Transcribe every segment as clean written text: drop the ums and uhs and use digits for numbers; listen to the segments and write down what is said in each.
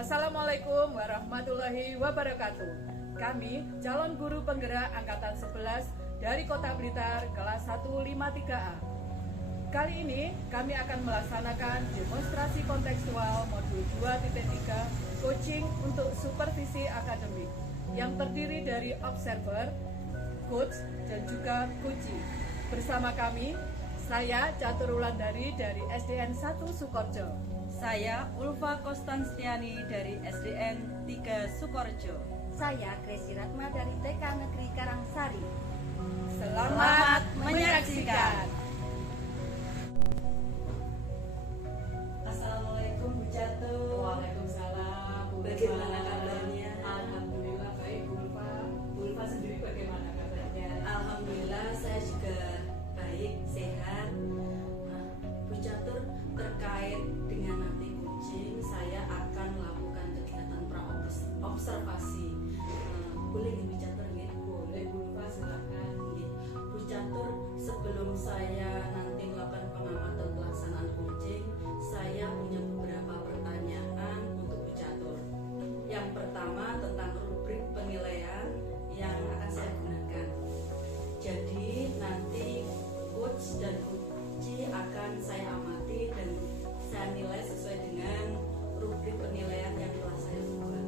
Assalamualaikum warahmatullahi wabarakatuh. Kami calon guru penggerak angkatan 11 dari Kota Blitar kelas 153A. Kali ini kami akan melaksanakan demonstrasi kontekstual modul 2.3 coaching untuk supervisi akademik yang terdiri dari observer, coach, dan juga coachee. Bersama kami, saya Catur Wulandari dari SDN 1 Sukorejo. Saya Ulfa Konstanstiani dari SDN 3 Sukorejo. Saya Gresi Ratma dari TK Negeri Karangsari. Selamat menyaksikan. Assalamualaikum Bu Catur. Waalaikumsalam. Bu Bagaimana Ulfa? kabarnya? Alhamdulillah baik Bu Ulfa. Bu Ulfa sendiri bagaimana kabarnya? Alhamdulillah saya juga baik, sehat. Bu Catur, terkait dengan nanti coaching, saya akan melakukan kegiatan observasi. Boleh nggih Bu Catur nggih? Boleh Bu Ulfa, silakan. Nggih. Bu Catur, sebelum saya nanti melakukan pengamatan pelaksanaan coaching, saya punya beberapa pertanyaan untuk Bu Catur. Yang pertama tentang rubrik penilaian yang akan saya gunakan. Jadi nanti coach dan coachee akan saya amati dan saya nilai sesuai dengan rubrik penilaian yang telah saya buat.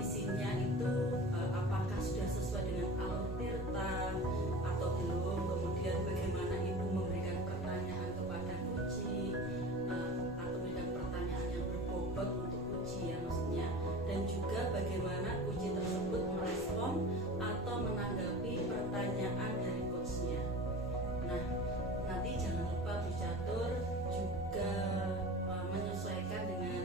Isinya itu apakah sudah sesuai dengan alur tirta atau belum, kemudian bagaimana ibu memberikan pertanyaan kepada coachee atau memberikan pertanyaan yang berbobot untuk coachee ya maksudnya, dan juga bagaimana coachee tersebut merespon atau menanggapi pertanyaan dari coachnya. Nah, nanti jangan lupa Bu Catur juga menyesuaikan dengan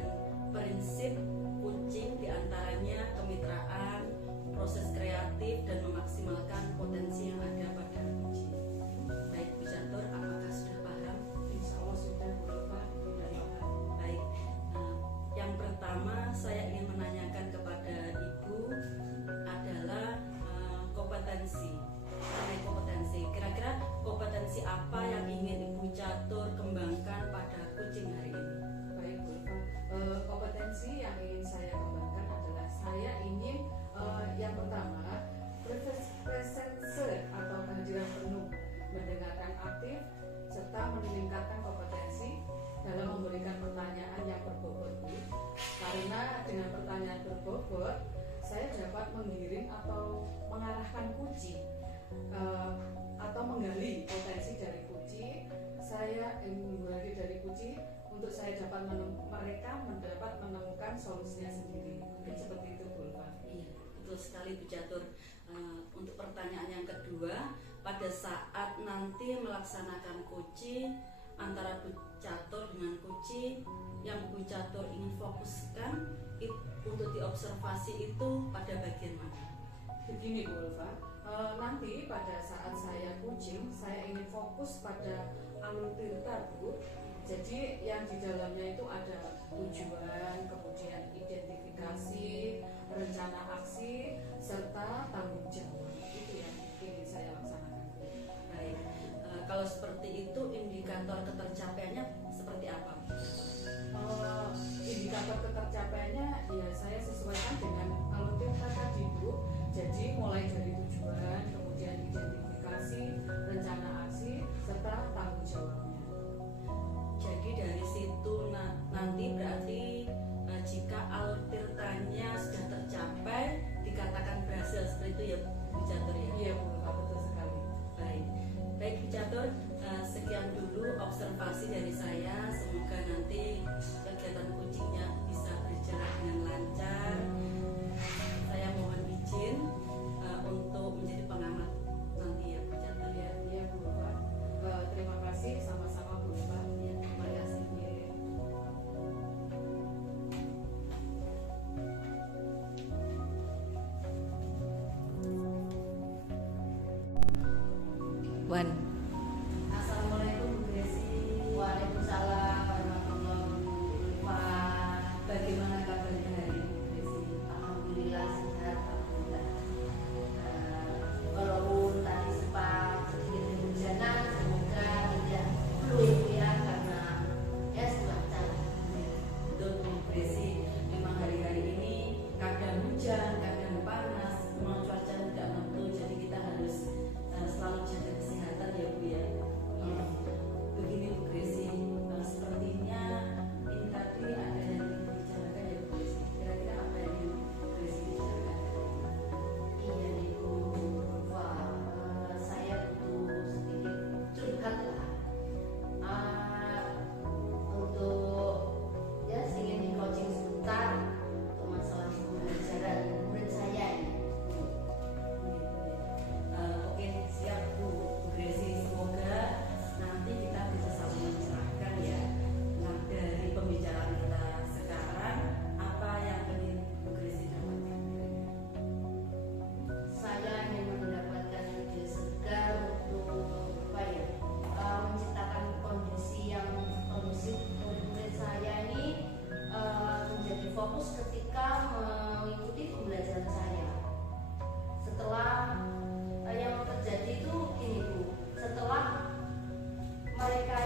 prinsip coaching, diantaranya kemitraan, proses kreatif, dan memaksimalkan potensi yang ada pada coachee. Baik Bu Catur, apakah sudah paham? Insya Allah sudah Bu Ulfa. Baik. Yang pertama saya ingin menanyakan kepada Ibu adalah kompetensi. Mengenai kompetensi, kira-kira kompetensi apa yang ingin Ibu Catur kembangkan pada coaching hari ini? Baik Bu Ulfa. Kompetensi yang ingin saya kembangkan adalah saya ingin yang pertama presence atau kehadiran penuh, mendengarkan aktif serta meningkatkan kompetensi dalam memberikan pertanyaan yang berbobot. Karena dengan pertanyaan berbobot saya dapat menggiring atau mengarahkan coachee atau menggali potensi dari coachee. Saya menggali dari coachee untuk saya dapat mereka mendapat menemukan solusinya sendiri. Mungkin seperti itu Bu Ulfa. Iya, betul sekali Bu Catur. Untuk pertanyaan yang kedua, pada saat nanti melaksanakan coaching antara Bu Catur dengan coaching, yang Bu Catur ingin fokuskan untuk diobservasi itu pada bagian mana? Begini Bu Ulfa, nanti pada saat saya coaching, saya ingin fokus pada alur tirta Bu. Jadi yang di dalamnya itu ada tujuan, kemudian identifikasi, rencana aksi, serta tanggung jawab. Itu yang ingin saya laksanakan. Baik, kalau seperti itu indikator ketercapaiannya seperti apa? Indikator ketercapaiannya ya saya sesuaikan dengan alur tirta tadi Bu. Jadi mulai dari tujuan, kemudian identifikasi, rencana aksi, serta tanggung jawabnya. Jadi dari situ nanti berarti jika alur tirtanya sudah tercapai dikatakan berhasil, seperti itu ya Bu Catur ya? Iya Bu Ulfa, betul sekali. Baik Bu Catur, sekian dulu observasi dari saya. Semoga nanti kegiatan coachingnya bisa berjalan dengan lancar. Saya mohon izin untuk menjadi pengamat nanti ya Bu Catur ya. Iya Bu Ulfa. Terima kasih, sama-sama Bu Ulfa. Ya, terima kasih. Wan. Assalamualaikum Bu Gresi. Waalaikumsalam warahmatullahi wabarakatuh. Bagaimana kabarnya hari ini Bu Gresi? Alhamdulillah sehat. Alhamdulillah. Walaupun tadi sempat sedikit kehujanan, semoga tidak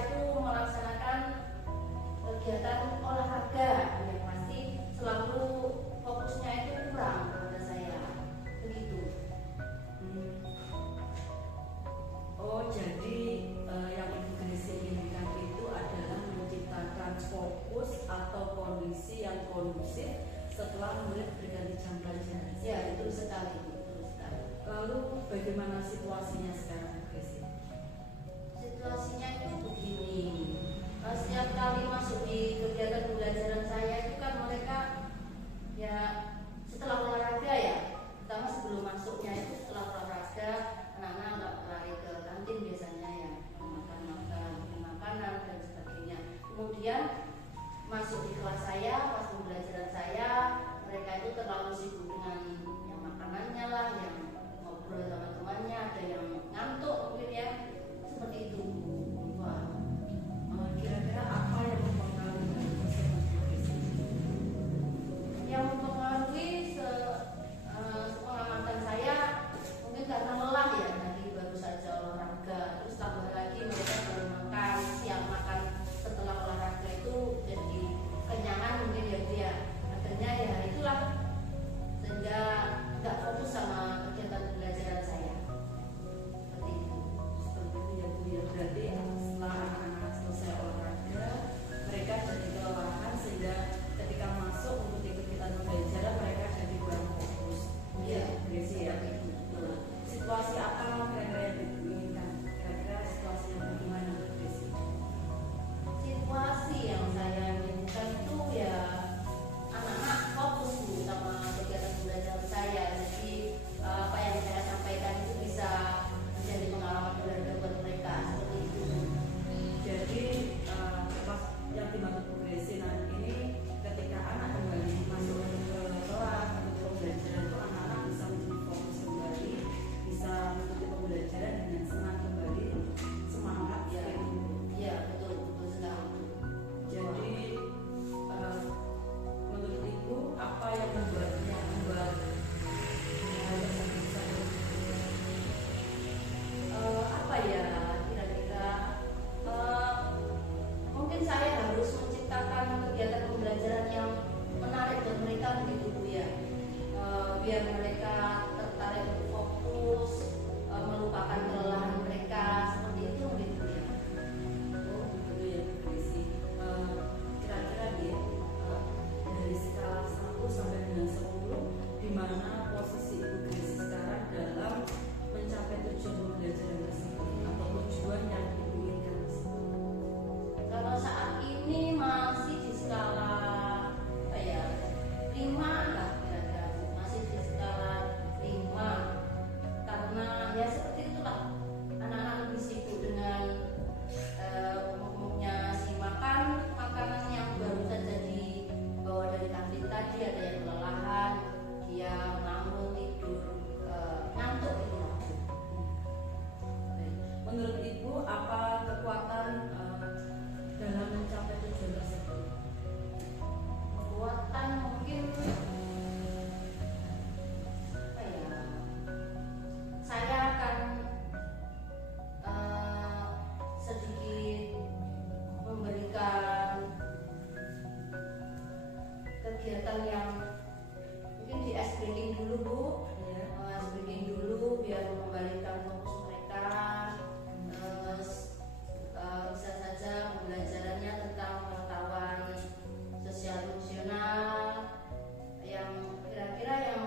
itu melaksanakan kegiatan olahraga yang masih selalu fokusnya itu kurang pada saya, begitu. Oh, jadi yang Ibu Gresi inginkan itu adalah menciptakan fokus atau kondisi yang kondusif setelah murid berganti jam pelajaran. Ya, betul sekali, betul sekali. Lalu bagaimana situasinya sekarang, Bu Gresi? Situasinya itu begini, setiap kali masuk di kegiatan pembelajaran saya itu kan mereka ya setelah olahraga ya, pertama sebelum masuknya itu setelah olahraga anak-anak lari ke kantin biasanya ya, makan makanan dan sebagainya. Kemudian masuk di kelas saya, pas pembelajaran saya, mereka itu terlalu sibuk dengan yang makanannya lah, yang ngobrol sama temannya, ada yang ngantuk mungkin ya, seperti itu. Wah, Kira-kira apa yang mempengaruhi hal tersebut, Bu Gresi? yang mempengaruhi pengamatan saya mungkin karena lelah ya, tadi baru saja olahraga, terus tambah lagi mereka baru makan siang, makan setelah olahraga itu jadi kenyangan mungkin ya dia, akhirnya ya itulah sehingga nggak fokus sama kegiatan pembelajaran saya, seperti itu. Seperti itu ya Bu ya. Berarti setelah anak-anak selesai olahraga, mereka jadi kelelahan sehingga ketika masuk untuk ikut kegiatan pembelajaran mereka jadi kurang fokus. Iya, Bu Gresi ya. seperti itu. Nah, situasi apa kira-kira yang diinginkan? Kira-kira situasi yang bagaimana, Bu Gresi? Situasi yang saya inginkan itu ya anak-anak fokus Bu sama kegiatan pembelajaran saya, jadi apa yang saya sampaikan itu bisa menjadi pengalaman berharga buat mereka, seperti itu. Jadi pas yang dimaksud Bu Gresi nanti ini ketika anak kembali masuk ke kelas atau pembelajaran itu anak-anak bisa menjadi fokus kembali, bisa mengikuti pembelajaran dengan senang kembali, semangat Ya, seperti itu. ya betul betul sekali. Jadi menurut Ibu apa yang membuatnya membuat hal tersebut bisa terjadi? Apa ya kira-kira mungkin saya harus menciptakan kegiatan pembelajaran yang menarik buat mereka begitu Bu ya. Biar mereka tertarik untuk fokus, melupakan kelelahan mereka, seperti itu begitu ya. Oh begitu ya Bu Gresi. Kira-kira nih dari skala 1 sampai dengan 10 di mana posisi Ibu Gresi sekarang dalam mencapai tujuan pembelajaran tersebut atau tujuan yang Ibu inginkan tersebut? Kalau saat ini masih di skala apa ya 5 lah kira-kira, masih di skala 5 karena ya seperti itulah anak-anak lebih sibuk dengan umumnya si makanan yang baru saja dibawa dari kantin tadi, ada yang kelelahan, dia ngelamun, tidur, ngantuk itu lah. Baik. Menurut Ibu apa kekuatan dalam mencapai tujuan tersebut? Kekuatan mungkin apa ya, saya akan sedikit memberikan kegiatan yang mungkin di ice breaking dulu Bu, Ya. ice breaking dulu biar mengembalikan fokus mereka, terus bisa saja pembelajarannya tentang pengetahuan sosial emosional yang kira-kira yang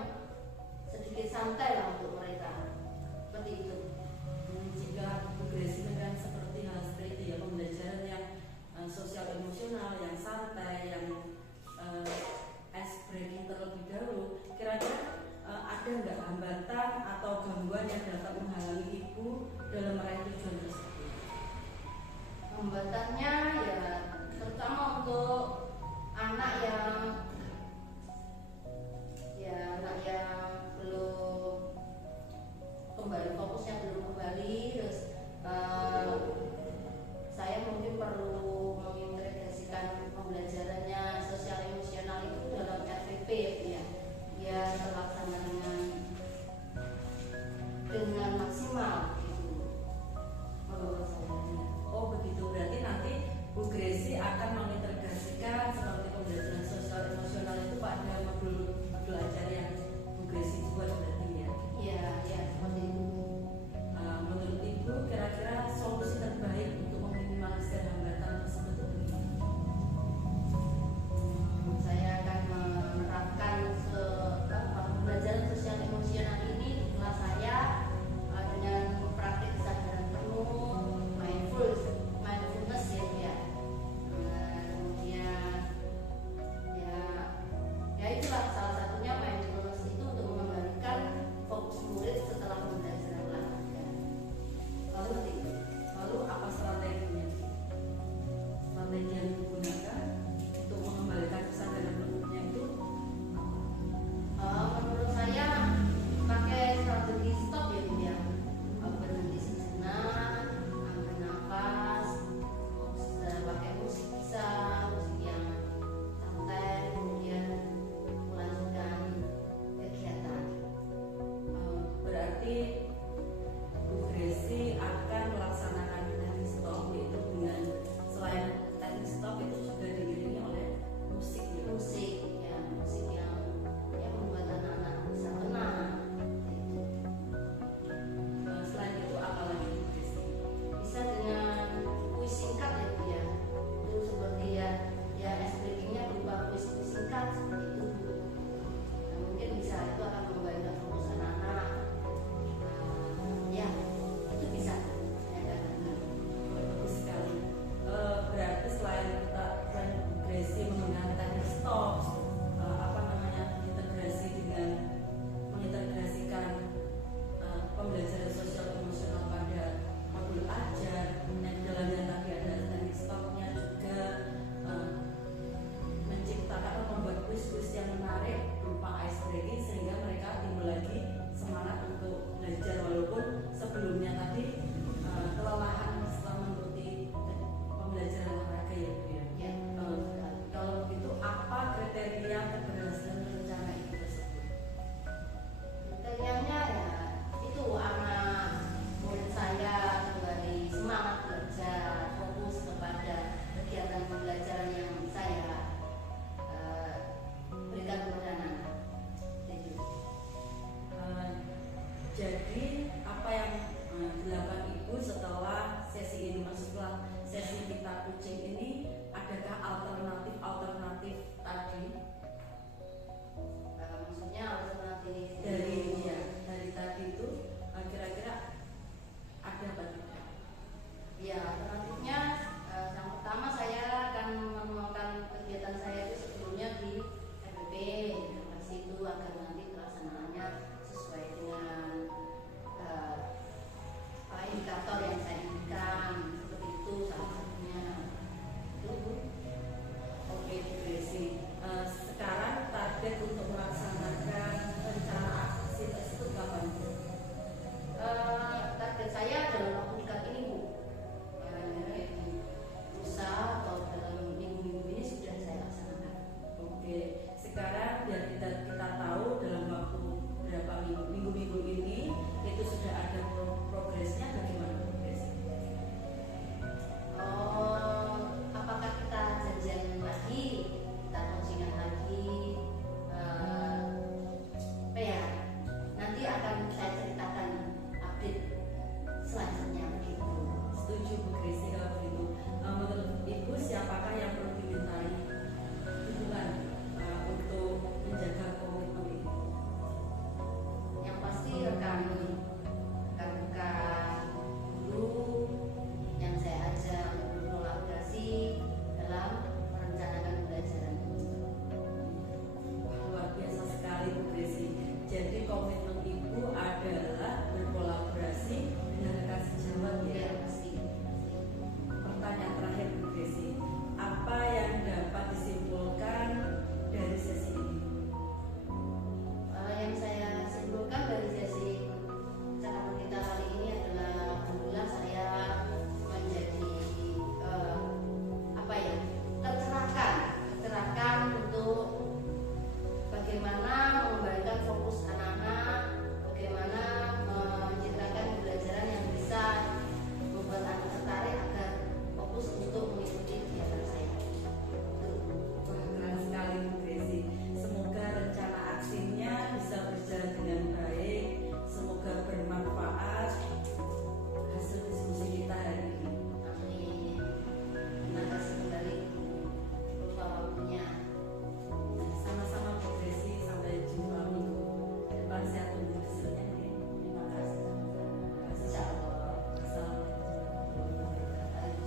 sedikit santai lah untuk mereka, seperti itu. Jika Bu Gresi kan seperti hal seperti itu ya, pembelajaran yang sosial emosional, yang santai, yang ice breaking terlebih dahulu, kira-kira ada nggak hambatan atau gangguan yang dapat menghalangi Ibu dalam meraih tujuan tersebut? Hambatannya ya terutama untuk anak yang belum kembali, fokusnya belum kembali, terus saya mungkin perlu mengintegrasikan pembelajarannya sosial emosional itu dalam RPP ya, biar terlaksana dengan maksimal gitu menurut saya. Oh begitu, berarti kucing ini adakah alternatif tadi Maksudnya alternatif dari tadi itu kira-kira ada apa tidak? ya, alternatifnya yang pertama saya akan menuangkan kegiatan saya itu sebelumnya di RPP lokasi itu agar nanti pelaksanaannya sesuai dengan indikator yang saya inginkan, seperti itu salah satunya. Itu Bu. Oke, Bu Gresi. Sekarang target untuk melaksanakan rencana aksi tersebut kapan? Target saya dalam waktu dekat ini Bu, di lusa atau dalam minggu-minggu ini sudah saya laksanakan. Oke, sekarang biar kita tahu dalam waktu berapa minggu ini itu sudah ada progresnya, bagaimana progresnya? Apakah kita janjian lagi, kita coachingan lagi, apa ya? Nanti akan saya ceritakan update selanjutnya begitu. Setuju Bu Gresi kalau begitu. Menurut Ibu siapakah yang perlu dimintai dukungan untuk menjaga komitmen ini? Yang pasti rekan guru yang saya ajak untuk berkolaborasi dalam merencanakan pembelajaran. Wah, luar biasa sekali Bu Gresi. Jadi komitmen Ibu adalah berkolaborasi dengan rekan sejawat ya. Ya pasti. Pertanyaan terakhir Bu Gresi, apa yang dapat disimpulkan dari sesi ini? Yang saya simpulkan dari sesi percakapan kita kali ini adalah alhamdulillah saya menjadi tercerahkan untuk bagaimana mengembalikan fokus anak-anak, bagaimana menciptakan pembelajaran yang bisa membuat anak tertarik agar fokus untuk mengikuti kegiatan saya. Wah, keren sekali Bu Gresi. Semoga rencana aksinya bisa berjalan dengan baik, semoga bermanfaat hasil diskusi kita hari ini. Amin. Terima kasih kembali untuk waktunya. Sama-sama Bu Gresi, sampai jumpa minggu depan, saya tunggu hasilnya ya. Terima kasih sama-sama. Insyaallah. Assalamualaikum warahmatullahi wabarakatuh.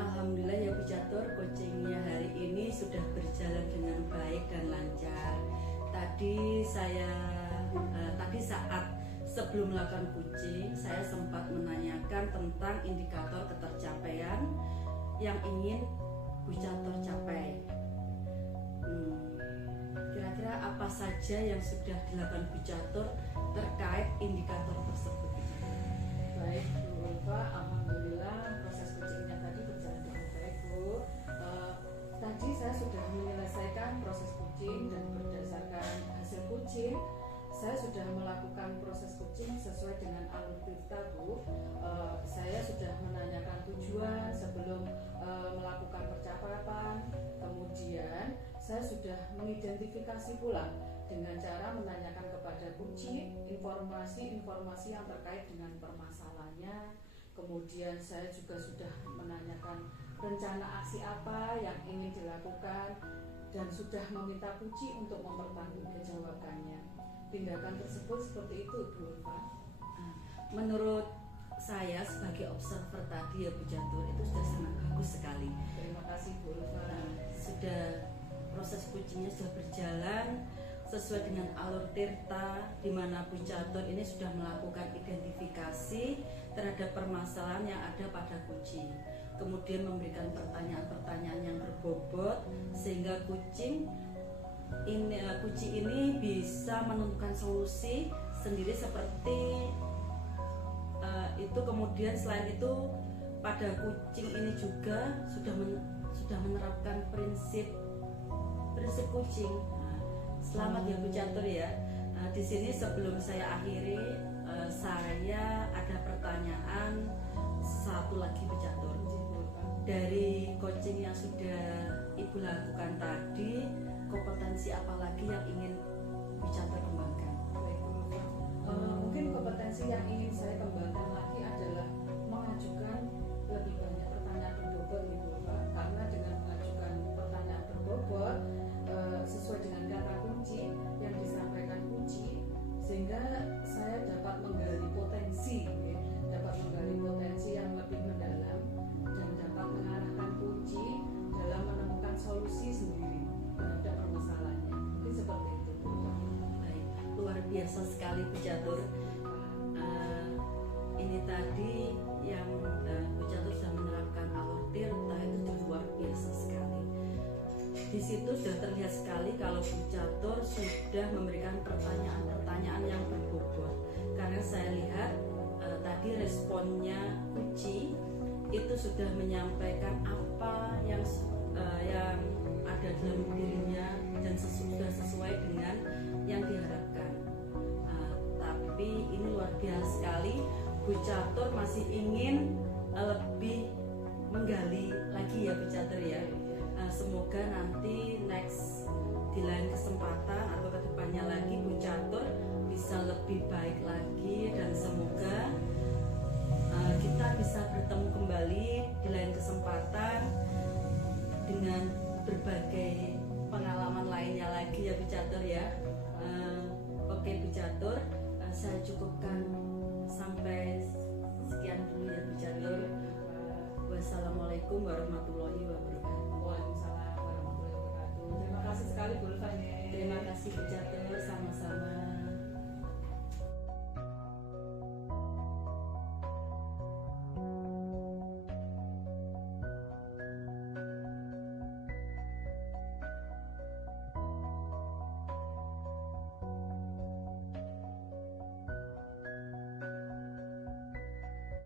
Alhamdulillah ya Bu Catur, coachingnya hari ini sudah berjalan dengan baik dan lancar. Tadi saat sebelum melakukan coaching, saya sempat menanyakan tentang indikator ketercapaian yang ingin Bu Catur capai. Kira-kira apa saja yang sudah dilakukan Bu Catur terkait indikator tersebut? Baik Bu Ulfa, alhamdulillah proses coachingnya tadi berjalan dengan baik Bu. Tadi saya sudah menyelesaikan proses coaching dan berdasarkan hasil coaching saya sudah melakukan proses coaching sesuai dengan alur tirta Bu. Saya sudah menanyakan tujuan sebelum melakukan percakapan, kemudian saya sudah mengidentifikasi pula dengan cara menanyakan kepada kunci informasi-informasi yang terkait dengan permasalahannya. Kemudian saya juga sudah menanyakan rencana aksi apa yang ingin dilakukan dan sudah meminta kunci untuk mempertanggungjawabkannya. Tindakan tersebut seperti itu Bu Ulfa. Menurut saya sebagai observer tadi ya Bu Catur, itu sudah sangat bagus sekali. Terima kasih Bu Ulfa. Sudah proses coachingnya sudah berjalan sesuai dengan alur tirta, di mana Bu Catur ini sudah melakukan identifikasi terhadap permasalahan yang ada pada kucing, kemudian memberikan pertanyaan-pertanyaan yang berbobot sehingga kucing ini bisa menentukan solusi sendiri seperti itu. Kemudian selain itu pada kucing ini juga sudah menerapkan prinsip kucing. Selamat ya Bu Catur ya. Di sini sebelum saya akhiri, saya ada pertanyaan satu lagi Bu Catur. Dari coaching yang sudah Ibu lakukan tadi, kompetensi apa lagi yang ingin Bu Catur kembangkan? Baik, Bu Ulfa. Mungkin kompetensi yang ingin saya kembangkan lagi adalah mengajukan lebih banyak pertanyaan berbobot, Ibu Ulfa. Karena dengan mengajukan pertanyaan berbobot sesuai dengan kata kunci yang disampaikan kunci, sehingga saya dapat menggali potensi, ya, dapat menggali potensi yang lebih mendalam dan dapat mengarahkan kunci dalam menemukan solusi sendiri terhadap permasalahannya. Mungkin seperti itu, Bu Ulfa. Baik, luar biasa sekali Bu Catur. Ini tadi yang Bu Catur sudah menerapkan alur tirta itu luar biasa sekali. Di situ sudah terlihat sekali kalau Bu Catur sudah memberikan pertanyaan-pertanyaan yang berbobot. Karena saya lihat tadi responnya Uci itu sudah menyampaikan apa yang ada dalam dirinya dan sudah sesuai dengan yang diharapkan. Tapi ini luar biasa sekali, Bu Catur masih ingin lebih menggali lagi ya Bu Catur ya. Semoga nanti next di lain kesempatan atau kedepannya lagi Bu Catur bisa lebih baik lagi, dan semoga kita bisa bertemu kembali di lain kesempatan dengan berbagai pengalaman lainnya lagi ya Bu Catur ya. Oke Bu Catur, saya cukupkan sampai sekian dulu ya Bu Catur. Wassalamualaikum warahmatullahi wabarakatuh. Waalaikumsalam warahmatullahi wabarakatuh. Terima kasih sekali Bu Ulfa. Terima kasih Bu Catur, sama-sama.